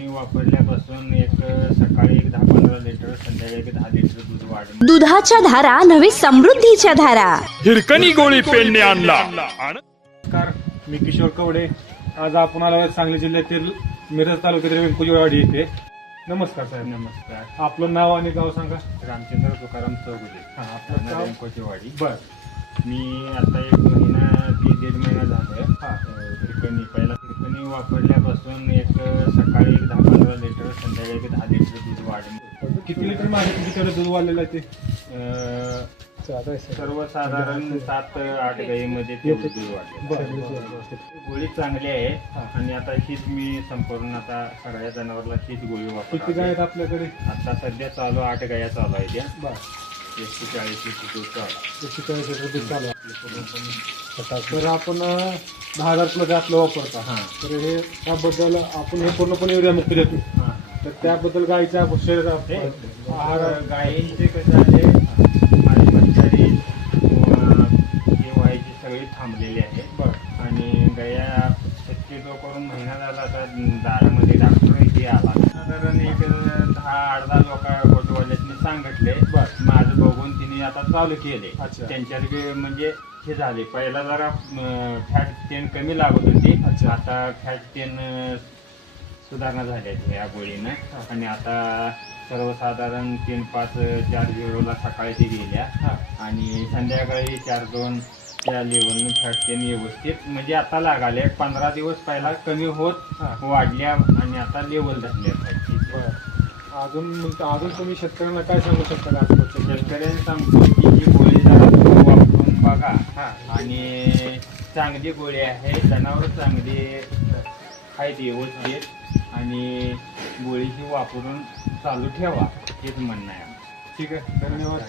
हिरकणी वापरल्यापासून सकाळी 10-15 लिटर, संध्याकाळी 10 लिटर दूध वाढलं. दुधाच्या धारा नव्हे समृद्धीच्या धारा. हिरकणी गोळी पेंडणे आणला. नमस्कार, मी किशोर कवडे. आज आपण आलो आहोत सांगली जिल्ह्यातील मिरज तालुक्यातील वेंकुजीवाडी येथे. नमस्कार साहेब. नमस्कार. आपलं नाव आणि गाव सांगा. रामचंद्र तुकाराम चौगुले, आपलं गाव? कोचेवाडी. बर. मी आता 1 महिना ते 1.5 महिना झालोय हिरकणी. पहिला हिरकणी वापरल्यापासून सकाळी 10-15 लिटर, संध्याकाळी 10 लिटर दूध वाढलं. किती लिटर मागे किती दूध वाढलेलं आहे ते? सर्वसाधारण 7-8 गाईमध्ये तेवढं दूध वाढलं. गोळी चांगली आहे आणि आता हीच मी संपूर्ण आता सगळ्या जनावरला हीच गोळी किती वापरतो. गाय आहेत आपल्याकडे? आता सध्या चालू 8 गाया चालू आहे त्या. बर. 140 दूध चालू. 140 रुपये चालू आहे. तर आपण 10,000 प्लस आपलं वापरता. हां. तर हे त्याबद्दल आपण हे पूर्णपणे युरिया मुक्त देतो. हां. तर त्याबद्दल गायीच्या शरीरात आहार गायींचे कसं आहे, माझी मच्छरी व्हायची सगळी थांबलेली आहे. बर. आणि गाया शक्यतो करून महिना झाला आता दारामध्ये डॉक्टर इथे आला. साधारण 10-8 लोक फोटोवाल्यांनी सांगितले. बर. माझं बघून तिने आता चालू केले. अच्छा. त्यांच्यात म्हणजे हे झाले. पहिला जरा फॅट तेन कमी लागत होती. अच्छा. आता फॅट तेन सुधारणा झाल्या या गोळीनं. आणि आता सर्वसाधारण 3-5-4 झिरोला सकाळी ते गेल्या आणि संध्याकाळी 4-2 त्या लेवलनं फॅट तेन व्यवस्थित म्हणजे आता लागाले. 15 दिवस पहिला कमी होत वाढल्या आणि आता लेवल धरल्या फॅटची. अजून तुम्ही शेतकऱ्यांना काय सांगू शकता का? शेतकऱ्यांनी सांगतो की ही गोळी जरा तुम्ही वापरून बघा. आणि चांगली गोळी आहे, जनावर चांगली आहेत व्यवस्थित. आणि गोळी ही वापरून चालू ठेवा हेच म्हणणं आहे. ठीक आहे, धन्यवाद.